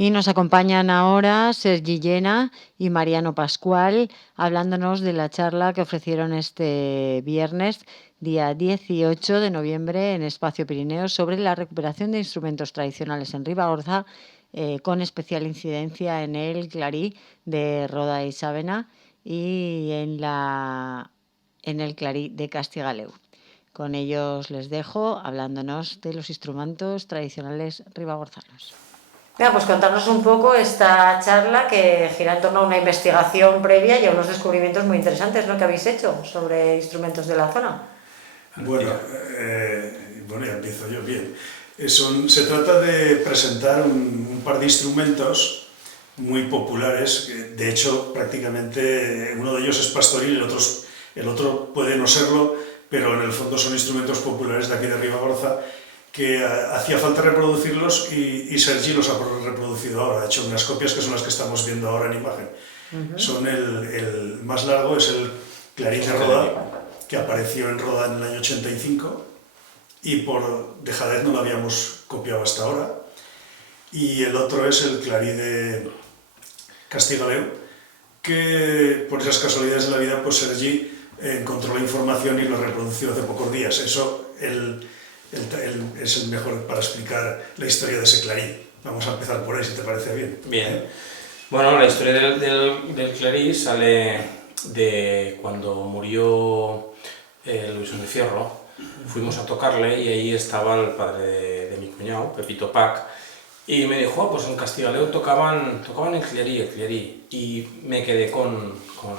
Y nos acompañan ahora Sergi Llena y Mariano Pascual, hablándonos de la charla que ofrecieron este viernes, día 18 de noviembre, en Espacio Pirineo, sobre la recuperación de instrumentos tradicionales en Ribagorza, con especial incidencia en el clarí de Roda y Sávena y en el clarí de Castigaleu. Con ellos les dejo hablándonos de los instrumentos tradicionales ribagorzanos. Venga, pues contarnos un poco esta charla que gira en torno a una investigación previa y a unos descubrimientos muy interesantes, ¿no?, que habéis hecho sobre instrumentos de la zona. Bueno, ya empiezo yo, bien. Se trata de presentar un par de instrumentos muy populares, que de hecho prácticamente uno de ellos es pastoril, el otro puede no serlo, pero en el fondo son instrumentos populares de aquí de Ribagorza, que hacía falta reproducirlos y Sergi los ha reproducido ahora. Ha hecho unas copias que son las que estamos viendo ahora en imagen. Son el más largo, es el clarín de Roda, que apareció en Roda en el año 85 y por dejadez no lo habíamos copiado hasta ahora. Y el otro es el clarí de Castigaleu, que por esas casualidades de la vida, pues Sergi encontró la información y lo reprodució hace pocos días. Eso es el mejor para explicar la historia de ese clarí. Vamos a empezar por ahí, si te parece bien. Bien. Bueno, la historia del clarí sale de cuando murió Luis Fierro. Fuimos a tocarle y ahí estaba el padre de mi cuñado, Pepito Pac, y me dijo, pues en Castigaleu tocaban el clarí, y me quedé con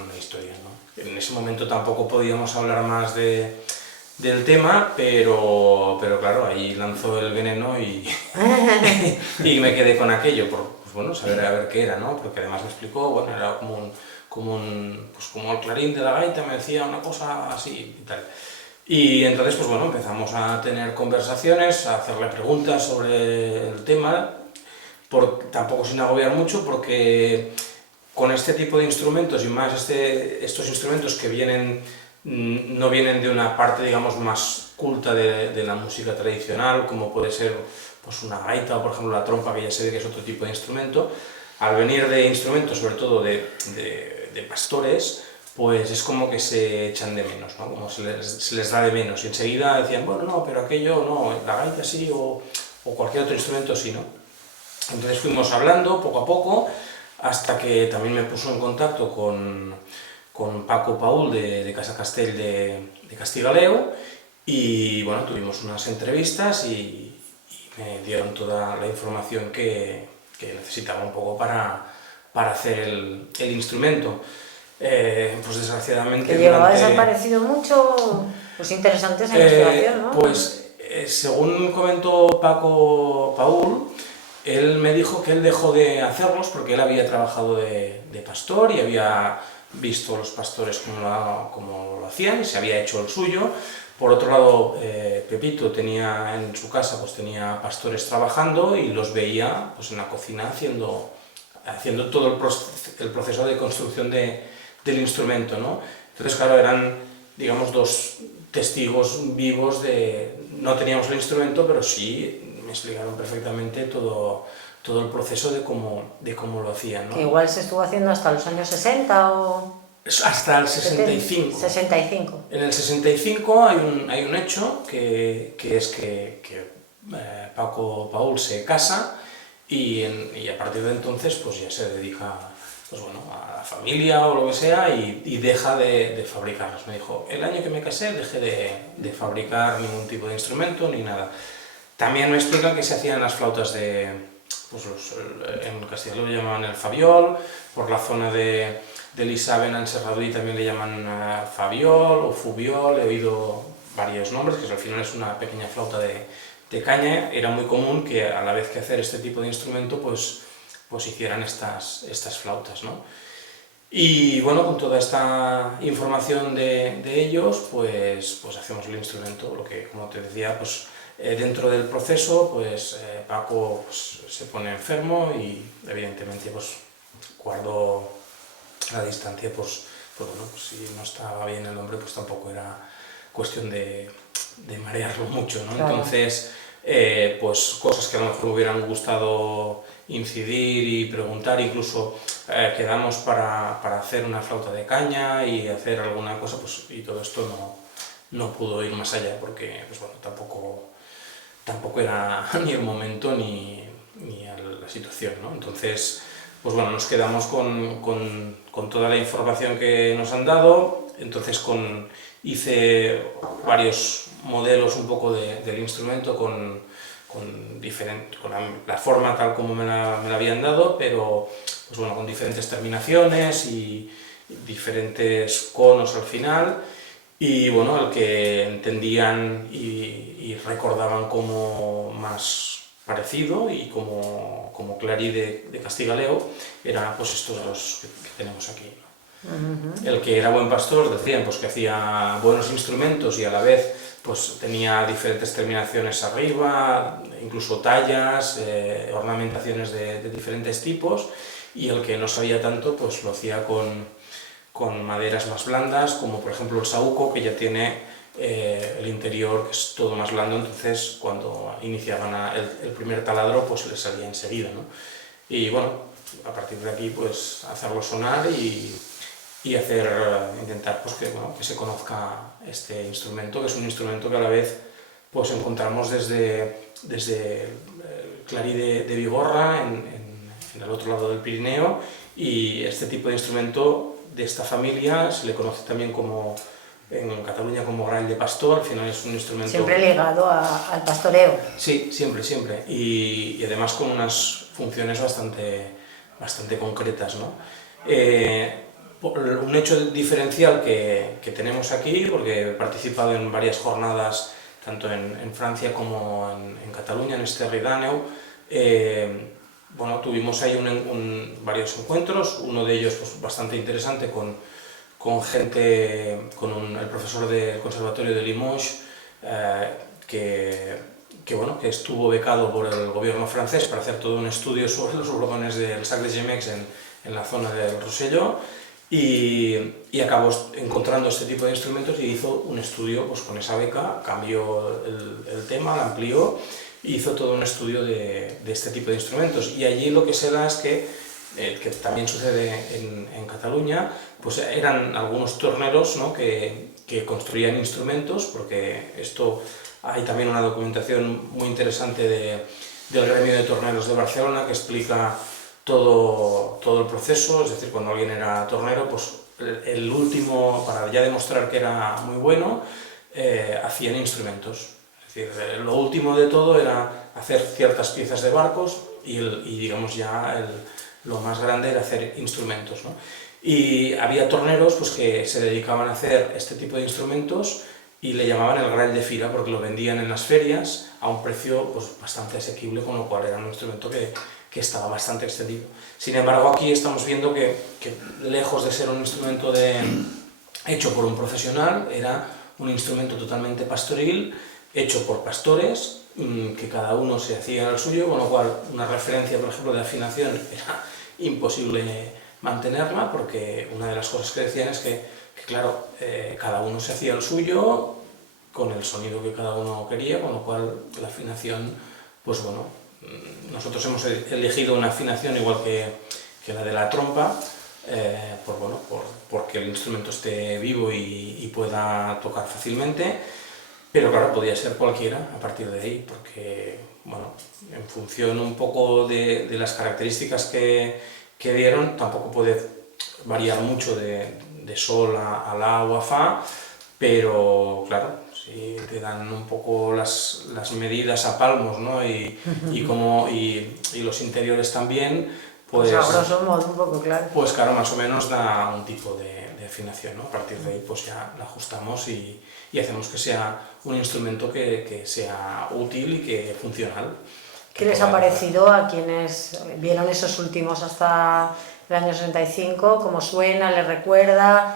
la historia, ¿no? En ese momento tampoco podíamos hablar más del tema, pero claro, ahí lanzó el veneno y me quedé con aquello, pues bueno, saber a ver qué era, ¿no? Porque además me explicó, bueno, era como el clarín de la gaita, me decía una cosa así y tal. Y entonces, pues bueno, empezamos a tener conversaciones, a hacerle preguntas sobre el tema, tampoco sin agobiar mucho, porque con este tipo de instrumentos y más estos instrumentos que no vienen de una parte, digamos, más culta de la música tradicional, como puede ser pues una gaita o, por ejemplo, la trompa, que ya se ve que es otro tipo de instrumento, al venir de instrumentos, sobre todo de pastores, pues es como que se echan de menos, ¿no? Como se les da de menos. Y enseguida decían, bueno, no, pero aquello no, la gaita sí, o cualquier otro instrumento sí, ¿no? Entonces fuimos hablando poco a poco, hasta que también me puso en contacto con Paco Paul de Casa Castell de Castigaleu, y bueno, tuvimos unas entrevistas y me dieron toda la información que necesitaba un poco para hacer el instrumento. Pues desgraciadamente... Que llevaba desaparecido mucho, pues interesante esa investigación, ¿no? Pues según comentó Paco Paul, él me dijo que él dejó de hacerlos porque él había trabajado de pastor y había visto los pastores como lo hacían y se había hecho el suyo. Por otro lado, Pepito tenía en su casa, pues tenía pastores trabajando y los veía pues en la cocina haciendo todo el proceso de construcción del instrumento, ¿no? Entonces, claro, eran, digamos, dos testigos vivos no teníamos el instrumento, pero sí me explicaron perfectamente todo el proceso de cómo lo hacían, ¿no? Que igual se estuvo haciendo hasta los años 60 o... Hasta el 65. 65. En el 65 hay un hecho que es que Paco Paul se casa y a partir de entonces pues ya se dedica, pues bueno, a la familia o lo que sea, y deja de fabricarlos. Me dijo, el año que me casé dejé de fabricar ningún tipo de instrumento ni nada. También me explican que se hacían las flautas pues en Castellano lo llamaban el fabiol, por la zona de Isabena en Serradui también le llaman fabiol o fubiol, he oído varios nombres, que al final es una pequeña flauta de caña. Era muy común que a la vez que hacer este tipo de instrumento, pues hicieran estas flautas, ¿no? Y bueno, con toda esta información de ellos, pues hacemos el instrumento, lo que, como te decía, pues dentro del proceso, pues Paco pues, se pone enfermo y evidentemente pues guardo la distancia, pues bueno, pues, si no estaba bien el hombre, pues tampoco era cuestión de marearlo mucho, ¿no? Claro. Entonces pues cosas que a lo mejor me hubieran gustado incidir y preguntar, incluso quedamos para hacer una flauta de caña y hacer alguna cosa, pues, y todo esto no pudo ir más allá porque pues bueno, tampoco era ni el momento ni la situación, ¿no? Entonces, pues bueno, nos quedamos con toda la información que nos han dado. Entonces hice varios modelos un poco del instrumento con la forma tal como me la habían dado, pero pues bueno, con diferentes terminaciones y diferentes conos al final, y bueno, el que entendían y recordaban como más parecido y como Clarí de Castigaleo era pues estos dos que tenemos aquí, ¿no? El que era buen pastor, decían pues que hacía buenos instrumentos y a la vez pues tenía diferentes terminaciones arriba, incluso tallas, ornamentaciones de diferentes tipos, y el que no sabía tanto pues lo hacía con maderas más blandas, como por ejemplo el saúco, que ya tiene el interior que es todo más blando, entonces cuando iniciaban el primer taladro pues les salía enseguida, ¿no? Y bueno, a partir de aquí pues hacerlo sonar y intentar pues que se conozca este instrumento, que es un instrumento que a la vez pues encontramos desde Clarí de Vigorra, en el otro lado del Pirineo, y este tipo de instrumento de esta familia se le conoce también en Cataluña como grall de pastor. Al final es un instrumento... Siempre ligado al pastoreo. Sí, siempre. Y además con unas funciones bastante concretas, ¿no? Un hecho diferencial que tenemos aquí, porque he participado en varias jornadas, tanto en Francia como en Cataluña, en este Ridaneu, bueno, tuvimos ahí varios encuentros, uno de ellos pues, bastante interesante con gente, el profesor del Conservatorio de Limoges, que estuvo becado por el gobierno francés para hacer todo un estudio sobre los bordones del Sac de Gemex en la zona del Rosselló, y acabó encontrando este tipo de instrumentos y hizo un estudio pues, con esa beca, cambió el tema, lo amplió, y hizo todo un estudio de este tipo de instrumentos. Y allí lo que se da es que también sucede en Cataluña, pues eran algunos torneros, ¿no? que construían instrumentos, porque hay también una documentación muy interesante del gremio de torneros de Barcelona que explica todo el proceso. Es decir, cuando alguien era tornero, pues el último, para ya demostrar que era muy bueno, hacían instrumentos. Es decir, lo último de todo era hacer ciertas piezas de barcos y digamos ya lo más grande era hacer instrumentos, ¿no? Y había torneros pues, que se dedicaban a hacer este tipo de instrumentos y le llamaban el grall de fira porque lo vendían en las ferias a un precio pues, bastante asequible, con lo cual era un instrumento que estaba bastante extendido. Sin embargo, aquí estamos viendo que lejos de ser un instrumento hecho por un profesional, era un instrumento totalmente pastoril, hecho por pastores, que cada uno se hacía el suyo, con lo cual una referencia, por ejemplo, de afinación era imposible mantenerla, porque una de las cosas que decían es que claro, cada uno se hacía el suyo con el sonido que cada uno quería, con lo cual la afinación, pues bueno, nosotros hemos elegido una afinación igual que la de la trompa, porque el instrumento esté vivo y pueda tocar fácilmente, pero claro, podía ser cualquiera a partir de ahí, porque bueno, en función un poco de las características que dieron, tampoco puede variar mucho de sol a la o a fa, pero claro, si te dan un poco las medidas a palmos, ¿no? y los interiores también, pues a grosso modo un poco, claro. Pues claro, más o menos da un tipo de afinación, ¿no? A partir de ahí pues ya la ajustamos y hacemos que sea un instrumento que sea útil y que funcional. ¿Qué les ha parecido a quienes vieron esos últimos hasta el año 65? ¿Cómo suena? ¿Les recuerda?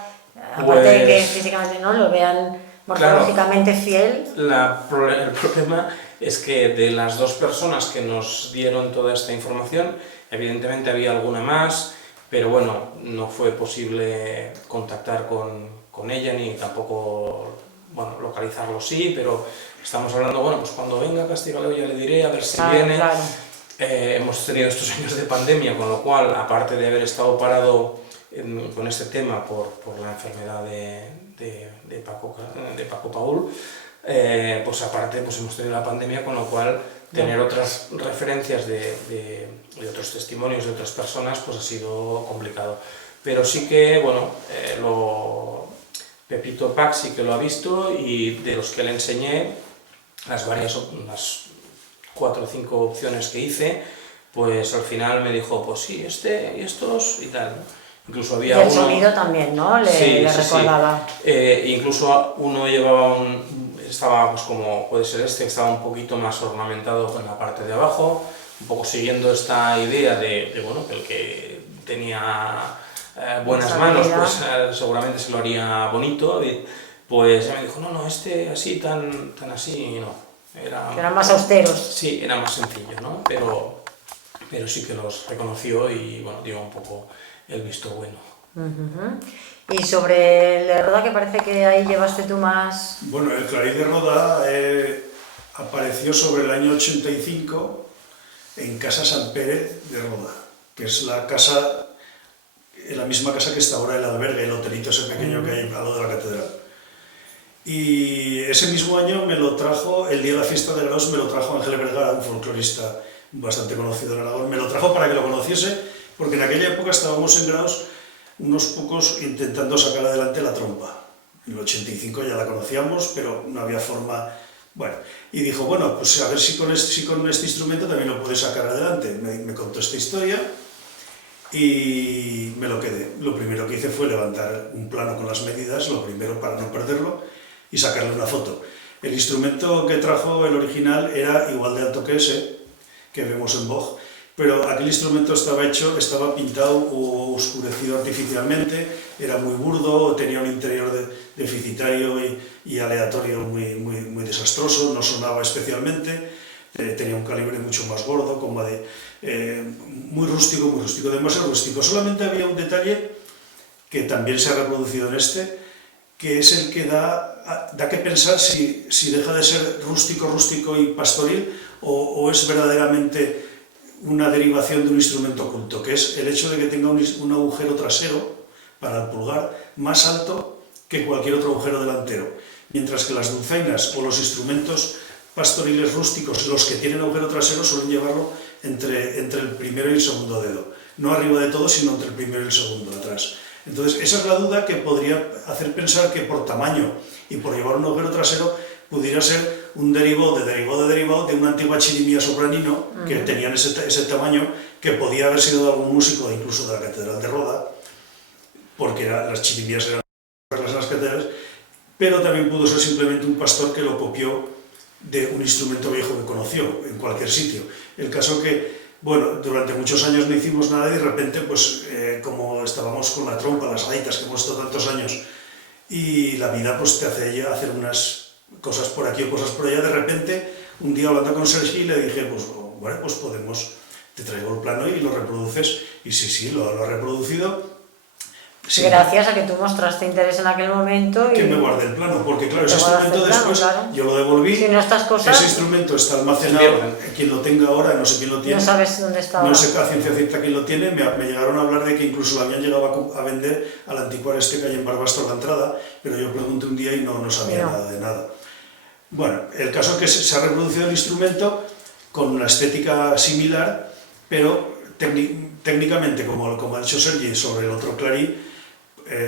Aparte de que físicamente no lo vean morfológicamente fiel. El problema es que de las dos personas que nos dieron toda esta información, evidentemente había alguna más, pero bueno, no fue posible contactar con ella ni tampoco bueno, localizarlo sí, pero estamos hablando, bueno, pues cuando venga a Castigaleo ya le diré, a ver si Claro, viene. claro. Hemos tenido estos años de pandemia, con lo cual, aparte de haber estado parado con este tema por la enfermedad de Paco Paul, pues aparte pues hemos tenido la pandemia, con lo cual tener otras referencias de otros testimonios de otras personas pues ha sido complicado. Pero sí que, bueno, Pepito Pac sí que lo ha visto, y de los que le enseñé, las 4 o 5 opciones que hice, pues al final me dijo, pues sí, este y estos y tal. Incluso había y el uno... sonido también, ¿no? Le recordaba. Sí. Incluso uno llevaba estaba pues como puede ser este, que estaba un poquito más ornamentado con la parte de abajo, un poco siguiendo esta idea bueno, que el que tenía buenas manos, pues seguramente se lo haría bonito. Pues ya me dijo, no, este así, tan así, no. Eran más austeros. Sí, era más sencillo, ¿no? Pero sí que los reconoció y, bueno, dio un poco el visto bueno. Y sobre el de Roda, que parece que ahí llevaste tú más... Bueno, el Clarís de Roda apareció sobre el año 85 en Casa Sant Pere de Roda, que es la misma casa que está ahora el albergue, el hotelito ese pequeño que hay al lado de la catedral. Y ese mismo año me lo trajo, el día de la fiesta de Graus, me lo trajo Ángel Vergara, un folclorista bastante conocido en Aragón, me lo trajo para que lo conociese, porque en aquella época estábamos en Graus unos pocos intentando sacar adelante la trompa. En el 85 ya la conocíamos, pero no había forma... Bueno, y dijo, bueno, pues a ver si con este instrumento también lo puedes sacar adelante. Me contó esta historia y me lo quedé. Lo primero que hice fue levantar un plano con las medidas, lo primero para no perderlo, y sacarle una foto. El instrumento que trajo, el original, era igual de alto que ese, que vemos en Vogue, pero aquel instrumento estaba pintado o oscurecido artificialmente, era muy burdo, tenía un interior deficitario y aleatorio muy desastroso, no sonaba especialmente, tenía un calibre mucho más gordo, muy rústico, demasiado rústico. Solamente había un detalle que también se ha reproducido en este, que es el que da que pensar si deja de ser rústico y pastoril o es verdaderamente una derivación de un instrumento culto, que es el hecho de que tenga un agujero trasero para el pulgar más alto que cualquier otro agujero delantero, mientras que las dulzainas o los instrumentos pastoriles rústicos, los que tienen agujero trasero, suelen llevarlo entre el primero y el segundo dedo, no arriba de todo, sino entre el primero y el segundo atrás. Entonces, esa es la duda que podría hacer pensar que por tamaño y por llevar un agujero trasero pudiera ser un derivado de una antigua chirimía sopranino que tenían ese tamaño, que podía haber sido de algún músico incluso de la Catedral de Roda, porque las chirimías eran en las catedrales, pero también pudo ser simplemente un pastor que lo copió de un instrumento viejo que conoció en cualquier sitio. El caso que, bueno, durante muchos años no hicimos nada y de repente, pues como estábamos con la trompa, las gaitas que hemos estado tantos años, y la vida pues te hace hacer unas cosas por aquí o cosas por allá, de repente, un día hablando con Sergi le dije, pues bueno, pues te traigo el plano y lo reproduces, y sí, lo ha reproducido. Sí, gracias a que tú mostraste interés en aquel momento y... que me guardé el plano, porque claro, ese instrumento después yo lo devolví, si no, estas cosas... ese instrumento está almacenado, quien lo tenga ahora, no sé quién lo tiene, no sabes dónde está ahora. No sé a ciencia cierta quién lo tiene, me llegaron a hablar de que incluso lo habían llegado a vender al anticuario este que hay en Barbastro a la entrada, pero yo pregunté un día y no sabía nada de nada. Bueno, el caso es que se ha reproducido el instrumento con una estética similar, pero técnicamente, como ha dicho Sergi, sobre el otro clarí,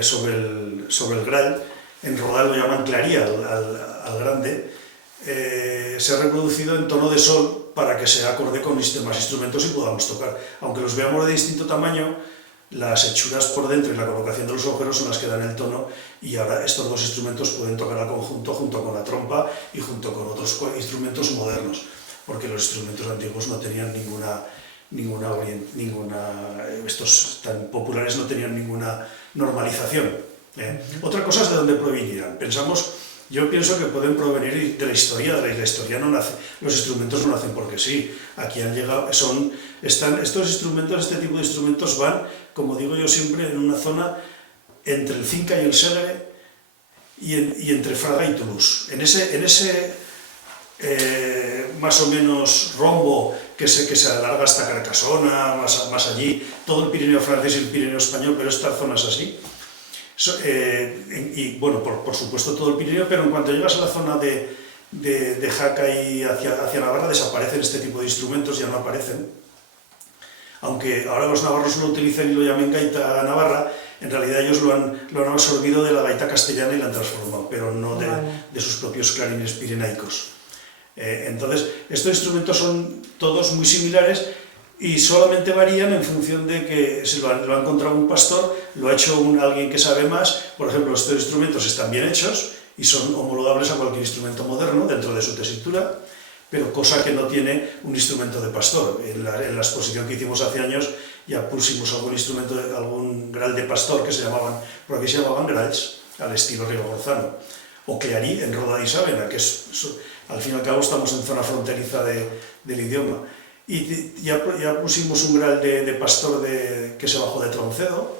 sobre el Graal, en Roda lo llaman clarí al grande, se ha reproducido en tono de sol para que sea acorde con demás instrumentos y podamos tocar. Aunque los veamos de distinto tamaño, las hechuras por dentro y la colocación de los agujeros son las que dan el tono, y ahora estos dos instrumentos pueden tocar al conjunto junto con la trompa y junto con otros instrumentos modernos, porque los instrumentos antiguos no tenían estos tan populares no tenían ninguna normalización. Otra cosa es de dónde provinieran. Yo pienso que pueden provenir de la historia no nace, los instrumentos no nacen porque sí, aquí han llegado, estos instrumentos, este tipo de instrumentos van, como digo yo siempre, en una zona entre el Cinca y el Segre, y entre Fraga y Toulouse. En ese más o menos rombo que se alarga hasta Carcassona, más allí, todo el Pirineo francés y el Pirineo español, pero esta zona es así. Y bueno, por supuesto todo el Pirineo, pero en cuanto llegas a la zona de Jaca y hacia Navarra desaparecen este tipo de instrumentos, ya no aparecen. Aunque ahora los navarros lo utilizan y lo llaman gaita navarra, en realidad ellos lo han absorbido de la gaita castellana y la han transformado, pero no de sus propios clarines pirenaicos. Entonces, estos instrumentos son todos muy similares y solamente varían en función de que se lo ha encontrado un pastor, lo ha hecho alguien que sabe más. Por ejemplo, estos instrumentos están bien hechos y son homologables a cualquier instrumento moderno dentro de su tesitura, pero cosa que no tiene un instrumento de pastor. En la exposición que hicimos hace años ya pusimos algún gral de pastor que por aquí se llamaban grals, al estilo ribagorzano, o clarí en Roda de Isabela, que al fin y al cabo estamos en zona fronteriza del idioma. Y ya pusimos un gral de pastor que se bajó de Troncedo,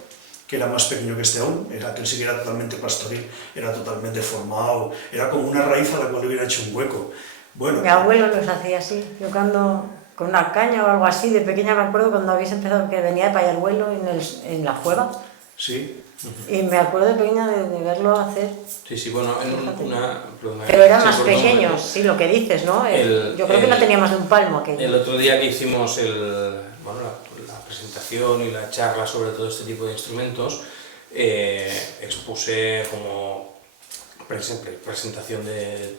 que era más pequeño que este aún, aquel sí que era totalmente pastoril, era totalmente formado, era como una raíz a la cual le hubiera hecho un hueco. Bueno, mi abuelo los hacía así, yo cuando con una caña o algo así, de pequeña me acuerdo cuando habéis empezado, que venía de Payarhuelo en la cueva. Sí. Y me acuerdo de pequeña de verlo hacer. Sí, bueno, pero eran más pequeños, sí, lo que dices, ¿no? Yo creo que no tenía más de un palmo aquello. El otro día que hicimos la presentación y la charla sobre todo este tipo de instrumentos, expuse como presentación de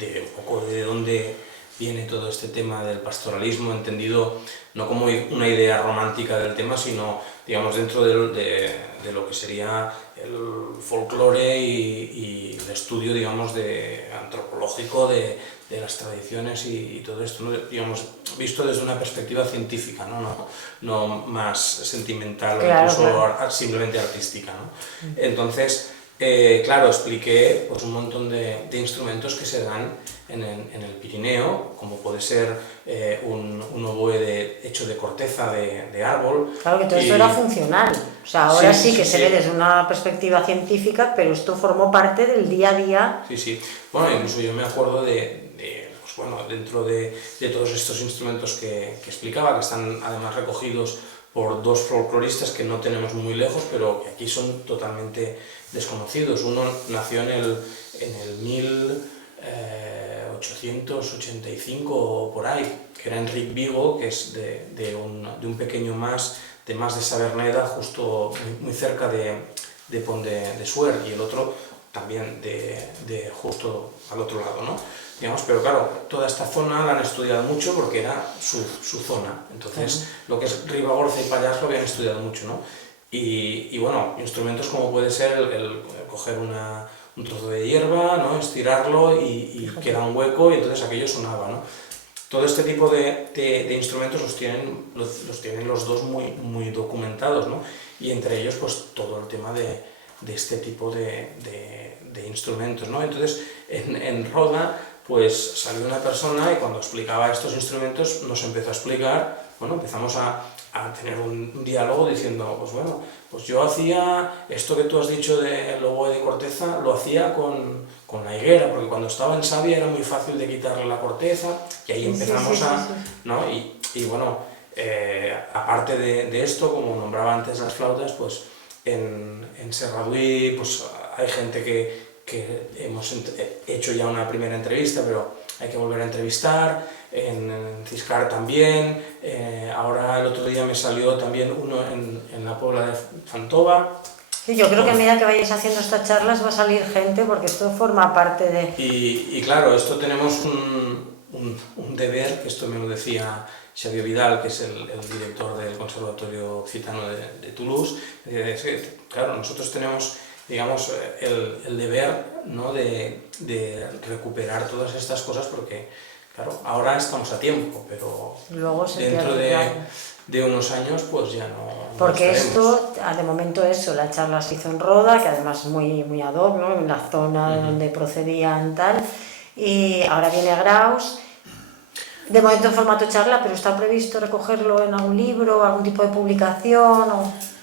un poco de dónde viene todo este tema del pastoralismo, entendido no como una idea romántica del tema, sino, digamos, dentro de lo que sería el folclore y el estudio, digamos, antropológico de las tradiciones y todo esto, ¿no? Digamos, visto desde una perspectiva científica, no más sentimental, claro, o incluso claro, simplemente artística, ¿no? Entonces, claro, expliqué pues, un montón de instrumentos que se dan en el Pirineo, como puede ser un oboe hecho de corteza de árbol. Claro que todo esto era funcional, o sea, ahora sí que se ve desde una perspectiva científica, pero esto formó parte del día a día. Sí. Bueno, incluso yo me acuerdo pues, bueno, dentro de todos estos instrumentos que explicaba, que están además recogidos por dos folcloristas que no tenemos muy lejos, pero que aquí son totalmente desconocidos. Uno nació en el 1885 o por ahí, que era Enric Vigo, que es de un pequeño de Saverneda, justo muy cerca de Pont de Suert, y el otro también de justo al otro lado, ¿no? Digamos, pero claro, toda esta zona la han estudiado mucho porque era su zona. Entonces, lo que es Ribagorza y Pallars lo habían estudiado mucho, ¿no? Y bueno, instrumentos como puede ser el coger un trozo de hierba, ¿no? Estirarlo y queda un hueco y entonces aquello sonaba, ¿no? Todo este tipo de instrumentos los tienen los dos muy documentados, ¿no? Y entre ellos pues todo el tema de este tipo de instrumentos, ¿no? Entonces en Roda pues salió una persona y cuando explicaba estos instrumentos nos empezó a explicar, bueno, empezamos a tener un diálogo diciendo, pues bueno, pues yo hacía esto que tú has dicho del oboe de corteza, lo hacía con la higuera, porque cuando estaba en savia era muy fácil de quitarle la corteza y ahí empezamos ¿no? Y bueno, aparte de esto, como nombraba antes las flautas, pues en Serradui pues hay gente que hemos hecho ya una primera entrevista, pero hay que volver a entrevistar, en Ciscar también, ahora el otro día me salió también uno en la Puebla de Fantova. Sí, yo creo que a medida que vayáis haciendo estas charlas va a salir gente, porque esto forma parte de... Y claro, esto tenemos un deber, que esto me lo decía Xavier Vidal, que es el director del Conservatorio Occitano de Toulouse. Claro, nosotros tenemos, digamos, el deber, ¿no? de recuperar todas estas cosas, porque claro, ahora estamos a tiempo, pero luego dentro de unos años pues ya no. Porque esto, de momento eso, la charla se hizo en Roda, que además es muy ad hoc, ¿no? En la zona de donde procedían tal, y ahora viene a Graus. De momento en formato charla, pero ¿está previsto recogerlo en algún libro, algún tipo de publicación?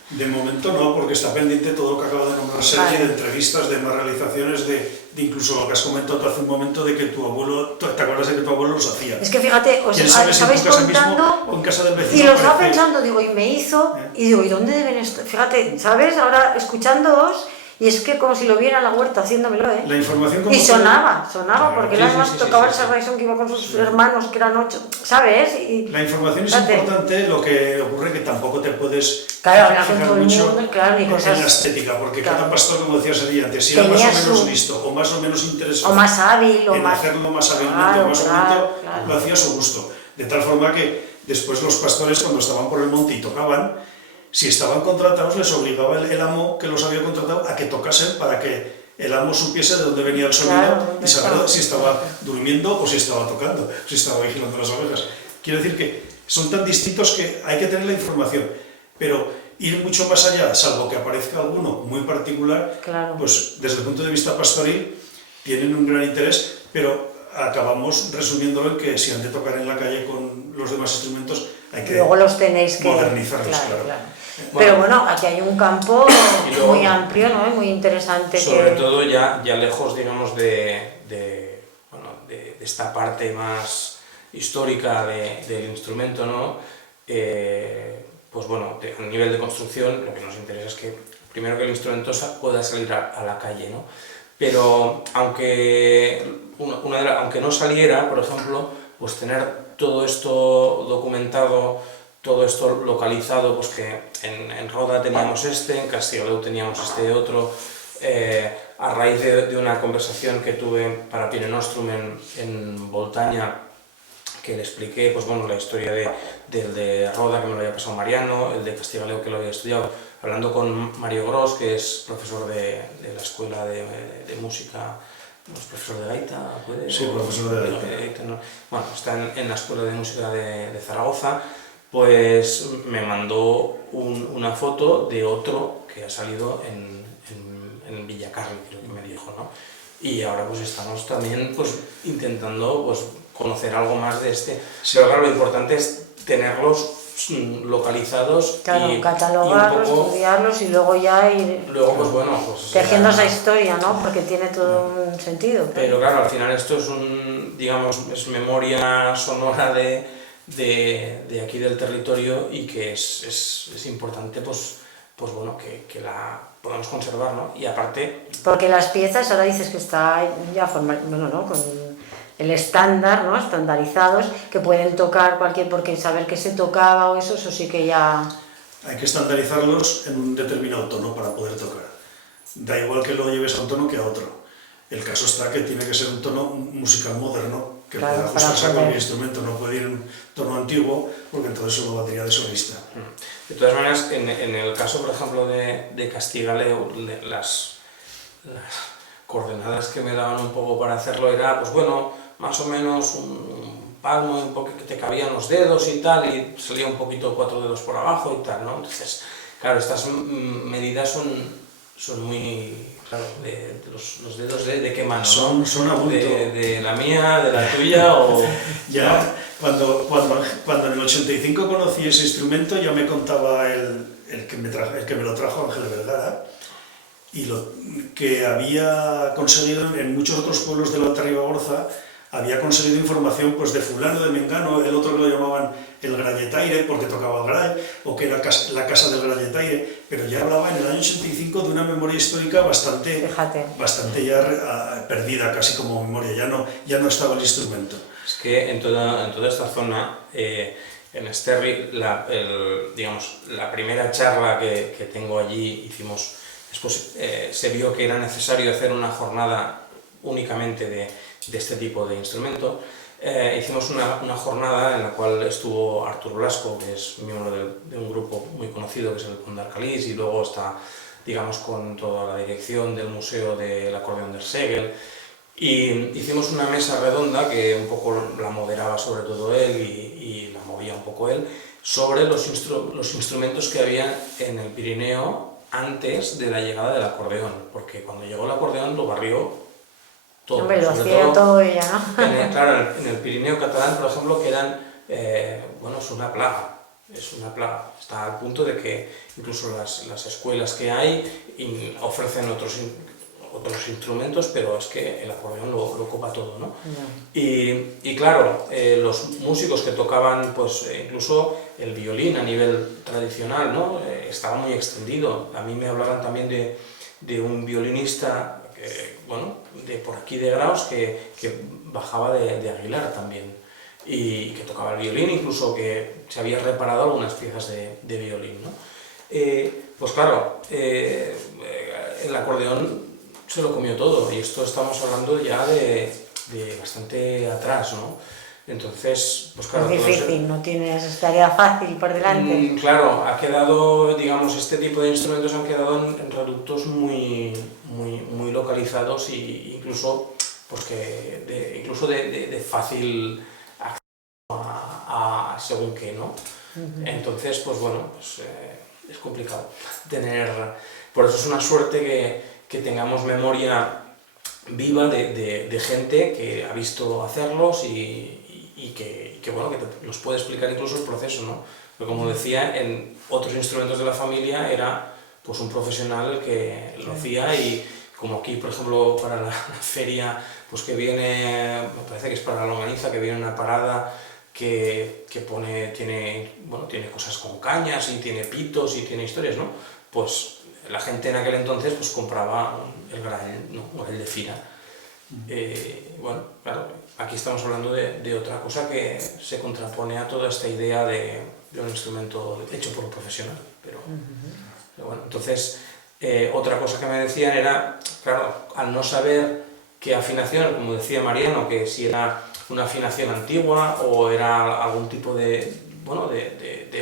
De momento no, porque está pendiente todo lo que acaba de nombrar Sergi, de entrevistas, de más realizaciones, de incluso lo que has comentado tú hace un momento, de que tu abuelo, ¿te acuerdas de que tu abuelo los hacía? Es que fíjate, os ¿Quién sabe si en estabais tu casa contando mismo o en casa del vecino? y lo estaba aparece? pensando, digo, y me hizo, y digo, ¿y dónde deben estar? Fíjate, ¿sabes? Ahora escuchándoos, y es que como si lo viera en la huerta haciéndomelo, ¿eh? La información como Y sonaba, porque él Sí, además sí, tocaba sí, el sí. saxofón que iba con sus hermanos, que eran 8, ¿sabes? Y, La información es fíjate, importante, lo que ocurre que tampoco te puedes claro, hablar con fijar todo el mucho mundo, claro, ni en cosas... la estética, porque claro. cada pastor, como decía Sergi antes, si era Tenía más o menos su- listo o más o menos interesado O más hábil, o en más... hacerlo más hábilmente Claro, o más claro, bonito, claro. lo hacía a su gusto. De tal forma que después los pastores, cuando estaban por el monte y tocaban, si estaban contratados, les obligaba el amo que los había contratado a que tocasen para que el amo supiese de dónde venía el sonido Claro, y saber si estaba durmiendo o si estaba tocando, si estaba vigilando las ovejas. Quiero decir que son tan distintos que hay que tener la información, pero ir mucho más allá, salvo que aparezca alguno muy particular, Claro. pues desde el punto de vista pastoril tienen un gran interés, pero acabamos resumiéndolo en que si han de tocar en la calle con los demás instrumentos hay que Luego los tenéis que... modernizarlos, claro. Pero bueno, aquí hay un campo Y luego, muy amplio, ¿no? Muy interesante. sobre que... todo ya lejos, digamos, de esta parte más histórica del instrumento, ¿no? Pues bueno, a nivel de construcción, lo que nos interesa es que primero que el instrumento pueda salir a la calle, ¿no? Pero aunque no saliera, por ejemplo, pues tener todo esto documentado, todo esto localizado, pues que en Roda teníamos en Castigaleu teníamos este otro, a raíz de una conversación que tuve para Pine Nostrum en Voltaña, que le expliqué pues bueno, la historia del de Roda, que me lo había pasado Mariano, el de Castigaleu, que lo había estudiado, hablando con Mario Gros, que es profesor de la escuela de música. ¿Es profesor de gaita? ¿Puede? Sí, profesor de gaita. ¿No? Bueno, está en la escuela de música de Zaragoza. Pues me mandó una foto de otro que ha salido en Villacarri, creo que me dijo, ¿no? Y ahora pues estamos también pues intentando pues conocer algo más de este. Pero claro, lo importante es tenerlos localizados, Claro, y catalogarlos, un poco, estudiarlos y luego ya ir luego pues bueno, pues tejiendo esa historia, ¿no? Porque tiene todo un sentido. Pero claro, al final esto es digamos, es memoria sonora de aquí del territorio, y que es importante pues bueno, que la podamos conservar, ¿no? Y aparte... Porque las piezas, ahora dices que está ya bueno, ¿no? Con el estándar, ¿no? Estandarizados, que pueden tocar cualquier, porque saber que se tocaba o eso sí que ya... Hay que estandarizarlos en un determinado tono para poder tocar. Da igual que lo lleves a un tono que a otro. El caso está que tiene que ser un tono musical moderno, que claro, pueda ajustarse a cualquier instrumento, no puede ir en un tono antiguo, porque entonces solo valdría de solista. De todas maneras, en el caso, por ejemplo, de Castigaleu, las coordenadas que me daban un poco para hacerlo era, pues bueno, más o menos un palmo, un poco que te cabían los dedos y tal, y salía un poquito 4 dedos por abajo y tal, ¿no? Entonces, claro, estas medidas son muy... Claro, los dedos de qué mano, ¿no? Son a bulto. De la mía, de la tuya o... Ya, cuando en el 85 conocí ese instrumento, ya me contaba el que me lo trajo Ángel Vergara, y lo que había conseguido en muchos otros pueblos de la Alta Ribagorza, había conseguido información pues de fulano, de mengano, el otro que lo llamaban el gralletaire porque tocaba el grall, o que era la casa del gralletaire, pero ya hablaba en el año 85 de una memoria histórica bastante ya perdida, casi como memoria, ya no estaba el instrumento. Es que en toda esta zona, en Esterri, digamos, la primera charla que tengo allí hicimos, después se vio que era necesario hacer una jornada únicamente de este tipo de instrumento. Hicimos una jornada en la cual estuvo Artur Blasco, que es miembro de un grupo muy conocido que es el Pondar Calís, y luego está, digamos, con toda la dirección del Museo del Acordeón del Segel, y hicimos una mesa redonda que un poco la moderaba sobre todo él y la movía un poco él, sobre los instrumentos que había en el Pirineo antes de la llegada del acordeón, porque cuando llegó el acordeón lo barrió todo. Hombre, lo hacía todo ella, ¿no? Claro, en el Pirineo catalán, por ejemplo, quedan, bueno, es una plaga. es una plaga. Está al punto de que incluso las escuelas que hay ofrecen otros instrumentos, pero es que el acordeón lo copa todo, ¿no? Y claro, los músicos que tocaban, pues incluso el violín a nivel tradicional, ¿no? Estaba muy extendido. A mí me hablaban también de un violinista, bueno, de por aquí de Graus, que bajaba de Aguilar también, y que tocaba el violín, incluso que se había reparado algunas piezas de violín, ¿no? Pues claro, el acordeón se lo comió todo, y esto estamos hablando ya de bastante atrás, ¿no? Entonces, pues claro... Es difícil, no tienes tarea fácil por delante. Claro, ha quedado, digamos, este tipo de instrumentos han quedado en reductos muy localizados, e incluso, pues incluso de fácil acceso a según qué, ¿no? Entonces, pues bueno, pues, es complicado tener... Por eso es una suerte que tengamos memoria viva de gente que ha visto hacerlos y que bueno, que nos puede explicar incluso el proceso, ¿no? Pero como decía, en otros instrumentos de la familia era pues un profesional que lo hacía, y como aquí, por ejemplo, para la feria, pues que viene, me parece que es para la longaniza, que viene una parada que tiene cosas con cañas y tiene pitos y tiene historias, ¿no? Pues la gente en aquel entonces pues compraba el grael, ¿no? O el de fira. Bueno, claro, aquí estamos hablando de otra cosa que se contrapone a toda esta idea de un instrumento hecho por un profesional. Pero bueno, entonces, otra cosa que me decían era, claro, al no saber qué afinación, como decía Mariano, que si era una afinación antigua o era algún tipo de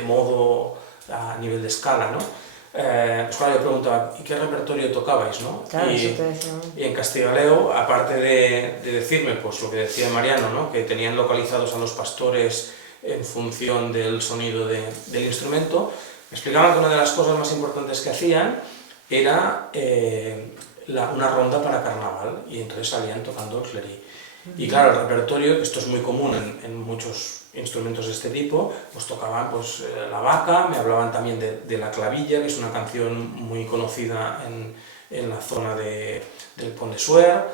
modo a nivel de escala, ¿no? Pues claro, yo preguntaba, ¿y qué repertorio tocabais, no? Claro, y en Castigaleo, aparte de decirme pues lo que decía Mariano, ¿no? Que tenían localizados a los pastores en función del sonido del instrumento, me explicaban que una de las cosas más importantes que hacían era una ronda para carnaval, y entonces salían tocando el clerí. Y claro, el repertorio, esto es muy común en muchos instrumentos de este tipo, pues tocaban pues, la vaca, me hablaban también de la clavilla, que es una canción muy conocida en la zona del Pont de Suert,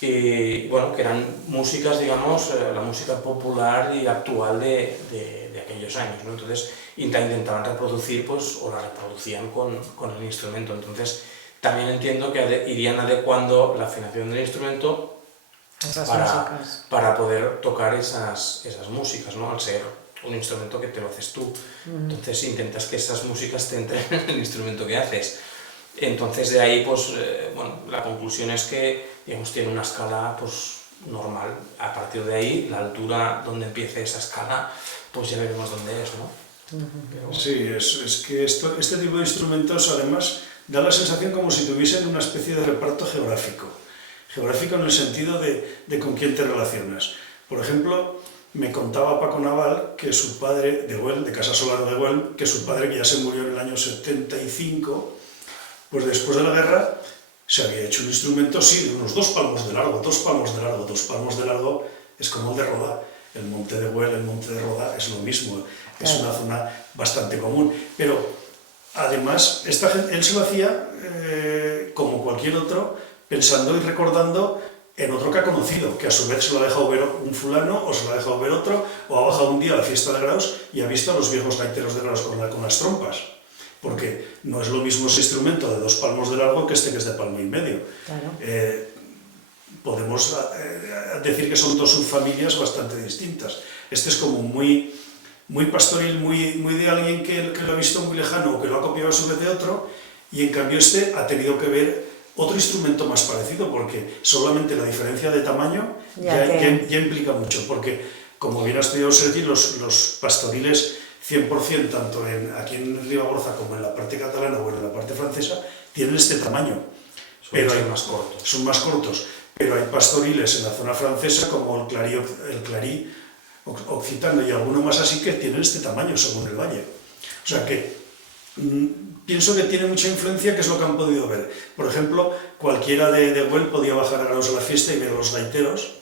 y bueno, que eran músicas, digamos, la música popular y actual de aquellos años, ¿no? Entonces intentaban reproducir, pues, o la reproducían con el instrumento. Entonces también entiendo que irían adecuando la afinación del instrumento para poder tocar esas músicas, ¿no? Al ser un instrumento que te lo haces tú. Entonces intentas que esas músicas te entren en el instrumento que haces. Entonces de ahí, pues, bueno, la conclusión es que, digamos, tiene una escala, pues, normal. A partir de ahí, la altura donde empiece esa escala, pues ya veremos dónde es, ¿no? Pero... Sí, es que este tipo de instrumentos, además, da la sensación como si tuviesen una especie de reparto geográfico. Geográfico en el sentido de con quién te relacionas. Por ejemplo, me contaba Paco Naval que su padre, de Güell, de Casa Solano de Güell, que su padre, que ya se murió en el año 75, pues después de la guerra se había hecho un instrumento, sí, de unos 2 palmos de largo, 2 palmos de largo, 2 palmos de largo, es como el de Roda. El monte de Güell, el monte de Roda es lo mismo, es una zona bastante común. Pero además, él se lo hacía como cualquier otro, pensando y recordando en otro que ha conocido, que a su vez se lo ha dejado ver un fulano, o se lo ha dejado ver otro, o ha bajado un día a la fiesta de Graus y ha visto a los viejos gaiteros de Graus con las trompas. Porque no es lo mismo ese instrumento de 2 palmos de largo que este que es de palmo y medio. Claro. Podemos decir que son 2 subfamilias bastante distintas. Este es como muy pastoril, muy de alguien que lo ha visto muy lejano o que lo ha copiado a su vez de otro, y en cambio este ha tenido que ver otro instrumento más parecido, porque solamente la diferencia de tamaño ya implica mucho, porque como bien ha estudiado Sergi, los pastoriles 100%, tanto aquí en Ribagorza como en la parte catalana o en la parte francesa, tienen este tamaño. Son más cortos, pero hay pastoriles en la zona francesa como el clarí occitano y alguno más así que tienen este tamaño según el valle. O sea que pienso que tiene mucha influencia, que es lo que han podido ver. Por ejemplo, cualquiera de Güell podía bajar a Graus a la fiesta y ver a los gaiteros,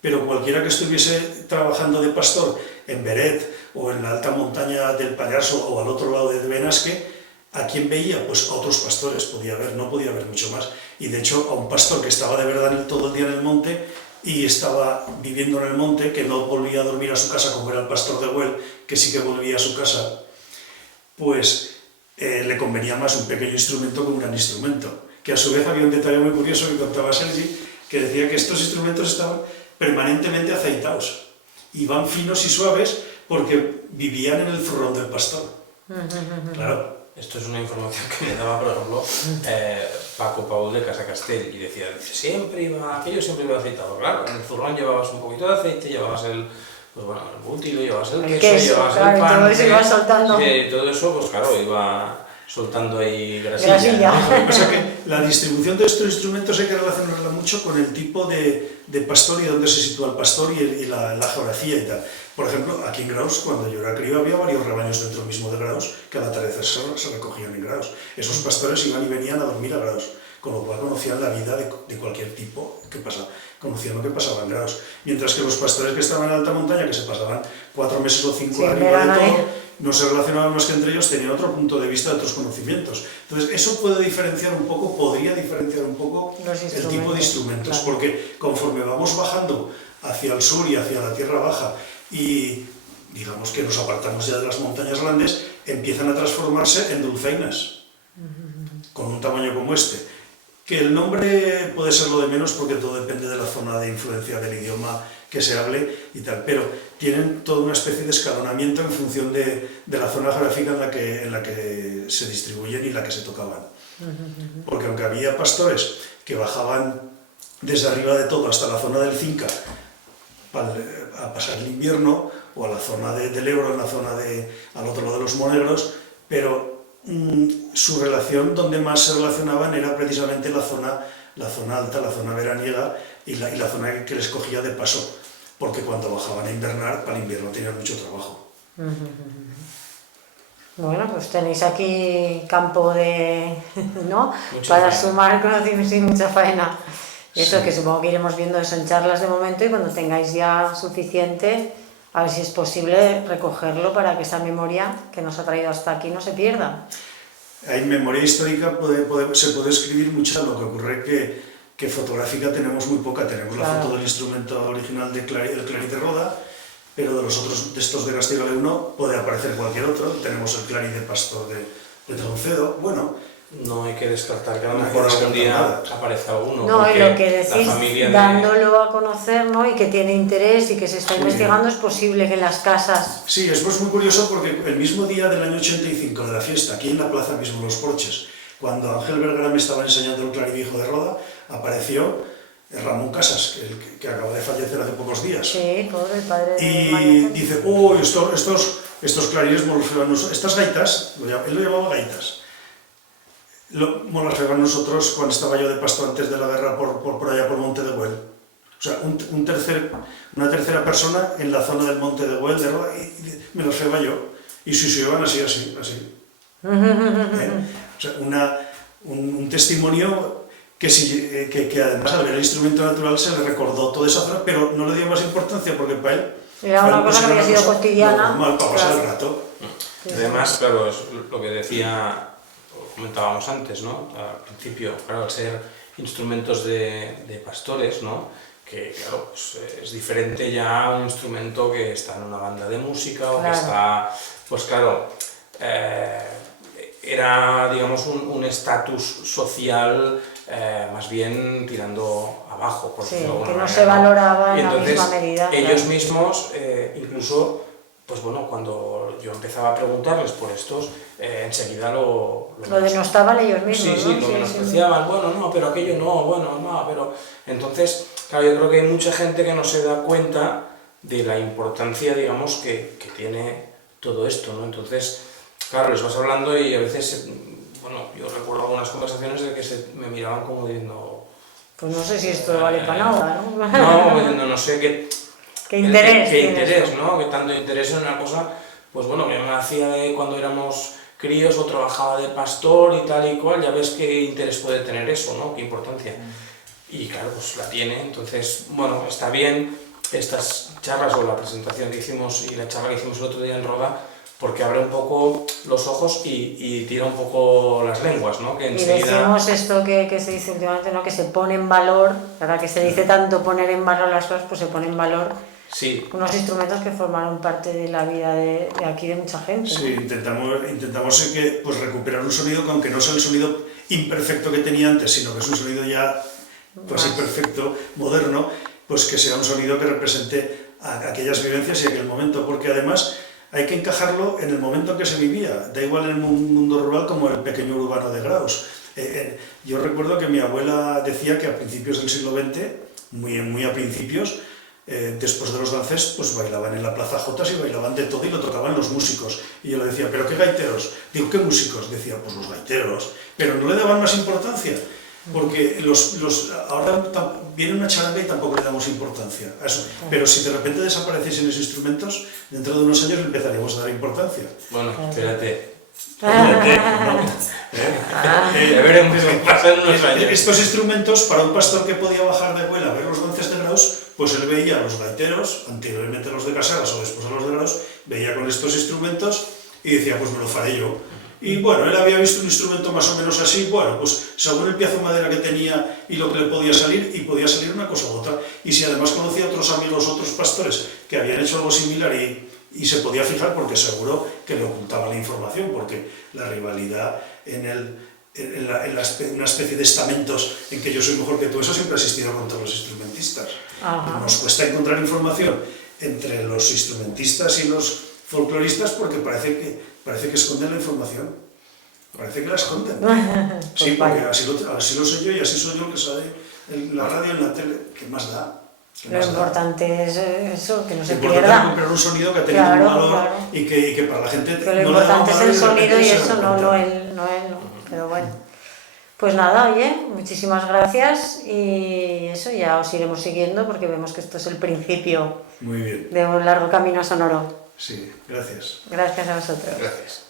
pero cualquiera que estuviese trabajando de pastor en Beret o en la alta montaña del Pallaso o al otro lado de Benasque, ¿a quién veía? Pues a otros pastores podía ver, no podía ver mucho más. Y de hecho a un pastor que estaba de verdad todo el día en el monte y estaba viviendo en el monte, que no volvía a dormir a su casa como era el pastor de Güell, que sí que volvía a su casa, pues le convenía más un pequeño instrumento que un gran instrumento. Que a su vez había un detalle muy curioso que contaba Sergi, que decía que estos instrumentos estaban permanentemente aceitados, y van finos y suaves porque vivían en el zurrón del pastor. Claro. Esto es una información que me daba, por ejemplo, Paco Paul de Casa Castell, y decía, aquello siempre iba aceitado. Claro, en el zurrón llevabas un poquito de aceite, llevabas el bútilo, llevabas el queso, llevabas el pan, todo eso iba soltando. Todo eso, pues claro, iba soltando ahí grasilla. Lo que pasa es que la distribución de estos instrumentos hay que relacionarla mucho con el tipo de pastor y dónde se sitúa el pastor y la geografía y tal. Por ejemplo, aquí en Graus, cuando yo era crío, había varios rebaños dentro mismo de Graus que al atardecer se recogían en Graus. Esos pastores iban y venían a dormir a Graus, con lo cual conocían la vida de cualquier tipo que pasaba, conocían lo que pasaba en Graus. Mientras que los pastores que estaban en alta montaña, que se pasaban 4 meses o 5 arriba de todo, no se relacionaban más que entre ellos, tenían otro punto de vista, otros conocimientos. Entonces, eso puede diferenciar un poco, podría diferenciar un poco el tipo de instrumentos, claro. Porque conforme vamos bajando hacia el sur y hacia la tierra baja, y digamos que nos apartamos ya de las montañas grandes, empiezan a transformarse en dulzainas, con un tamaño como este. Que el nombre puede ser lo de menos porque todo depende de la zona de influencia del idioma que se hable y tal, pero tienen toda una especie de escalonamiento en función de la zona geográfica en la que se distribuyen y la que se tocaban. Porque aunque había pastores que bajaban desde arriba de todo hasta la zona del Cinca a pasar el invierno, o a la zona del Ebro, al otro lado de los Monegros, pero su relación, donde más se relacionaban, era precisamente la zona alta, la zona veraniega y la zona que les cogía de paso, porque cuando bajaban a invernar, para el invierno tenían mucho trabajo. Bueno, pues tenéis aquí campo ¿no? Para sumar conocimientos y mucha faena. Eso sí. Que supongo que iremos viendo eso en charlas de momento, y cuando tengáis ya suficiente, a ver si es posible recogerlo para que esa memoria que nos ha traído hasta aquí no se pierda. En memoria histórica se puede escribir mucho, lo que ocurre que fotográfica tenemos muy poca. Tenemos la foto del instrumento original del clarí de Roda, pero de los otros, de estos de Castilla y León, puede aparecer cualquier otro. Tenemos el clarí de Pastor de Troncedo, bueno. No hay que descartar que a lo mejor algún día aparezca uno. No, y lo que decís, dándolo a conocer, ¿no? Y que tiene interés y que se está investigando, es posible que en las casas... Sí, es muy curioso porque el mismo día del año 85 de la fiesta, aquí en la plaza mismo de los Porches, cuando Ángel Vergara me estaba enseñando el clarivijo de Roda, apareció Ramón Casas, que acaba de fallecer hace pocos días. Sí, pobre el padre de y dice, estos clarines, estas gaitas, él lo llamaba gaitas, nos las regalamos nosotros cuando estaba yo de pastor antes de la guerra por allá por Monte de Güell. O sea, una tercera persona en la zona del Monte de Güell, de Roda, y me las regaba yo. Y se llevan así. O sea, un testimonio que además al ver el instrumento natural se le recordó toda esa zona, pero no le dio más importancia porque para él era una cosa que había sido cotidiana. Normal, para pasar el rato. Además, claro, es lo que comentábamos antes, ¿no? Al principio, claro, al ser instrumentos de pastores, ¿no? Que claro, pues, es diferente ya a un instrumento que está en una banda de música o que está, pues claro, era, digamos, un estatus social más bien tirando abajo, por decirlo de alguna manera, que no se valoraba en la misma medida. Ellos mismos, incluso, pues bueno, cuando yo empezaba a preguntarles por estos, enseguida lo denostaban ellos mismos, sí, lo menospreciaban, bueno, no, pero aquello no, bueno, no, pero... Entonces, claro, yo creo que hay mucha gente que no se da cuenta de la importancia, digamos, que tiene todo esto, ¿no? Entonces, claro, les vas hablando y a veces, bueno, yo recuerdo algunas conversaciones de que me miraban como diciendo... Pues no sé si esto vale para nada, ¿no? No, no sé qué... ¿Qué interés? ¿Qué interés, no? Que tanto interés en una cosa, pues bueno, que me hacía de cuando éramos críos o trabajaba de pastor y tal y cual, ya ves qué interés puede tener eso, ¿no? Qué importancia. Y claro, pues la tiene, entonces, bueno, está bien estas charlas o la presentación que hicimos y la charla que hicimos el otro día en Roda, porque abre un poco los ojos y tira un poco las lenguas, ¿no? Que enseguida... Y decimos esto que se dice últimamente, ¿no? Que se pone en valor, ¿verdad? Que se dice tanto poner en valor las cosas, pues se pone en valor sí. unos instrumentos que formaron parte de la vida de aquí de mucha gente, ¿no? Sí, intentamos pues, recuperar un sonido que aunque no sea el sonido imperfecto que tenía antes, sino que es un sonido ya pues, imperfecto, moderno, pues que sea un sonido que represente aquellas vivencias y aquel momento, porque además hay que encajarlo en el momento en que se vivía, da igual en el mundo rural como en el pequeño urbano de Graus. Yo recuerdo que mi abuela decía que a principios del siglo XX, muy a principios, después de los dances, pues bailaban en la Plaza Jotas y bailaban de todo y lo tocaban los músicos. Y yo le decía, ¿pero qué gaiteros? Digo, ¿qué músicos? Decía, pues los gaiteros. Pero no le daban más importancia, porque ahora viene una charanga y tampoco le damos importancia a eso. Pero si de repente desapareciesen los instrumentos, dentro de unos años le empezaríamos a dar importancia. Bueno, espérate. ¿No? Ya veremos qué pasa en unos años. Estos instrumentos, para un pastor que podía bajar de Huela a ver los dances de Graus, pues él veía a los gaiteros, anteriormente los de Casaras o después a los de Graus, veía con estos instrumentos y decía, pues me lo faré yo. Y bueno, él había visto un instrumento más o menos así, bueno, pues según el piazo de madera que tenía y lo que le podía salir, y podía salir una cosa u otra. Y si además conocía a otros amigos, otros pastores que habían hecho algo similar y se podía fijar, porque seguro que le ocultaban la información, porque la rivalidad en una especie de estamentos en que yo soy mejor que tú, eso siempre ha existido contra los instrumentistas. Nos cuesta encontrar información entre los instrumentistas y los folcloristas porque parece que esconden la información. Parece que la esconden. Sí, porque así lo sé yo y así soy yo el que sale en la radio, en la tele. ¿Qué más da? Lo importante es eso, que no se pierda. Lo importante es recuperar un sonido que ha tenido un valor y que para la gente pero lo importante es el sonido y eso, no él. Pero bueno. Pues nada, oye, muchísimas gracias y eso ya os iremos siguiendo porque vemos que esto es el principio Muy bien. de un largo camino sonoro. Sí, gracias. Gracias a vosotros. Gracias.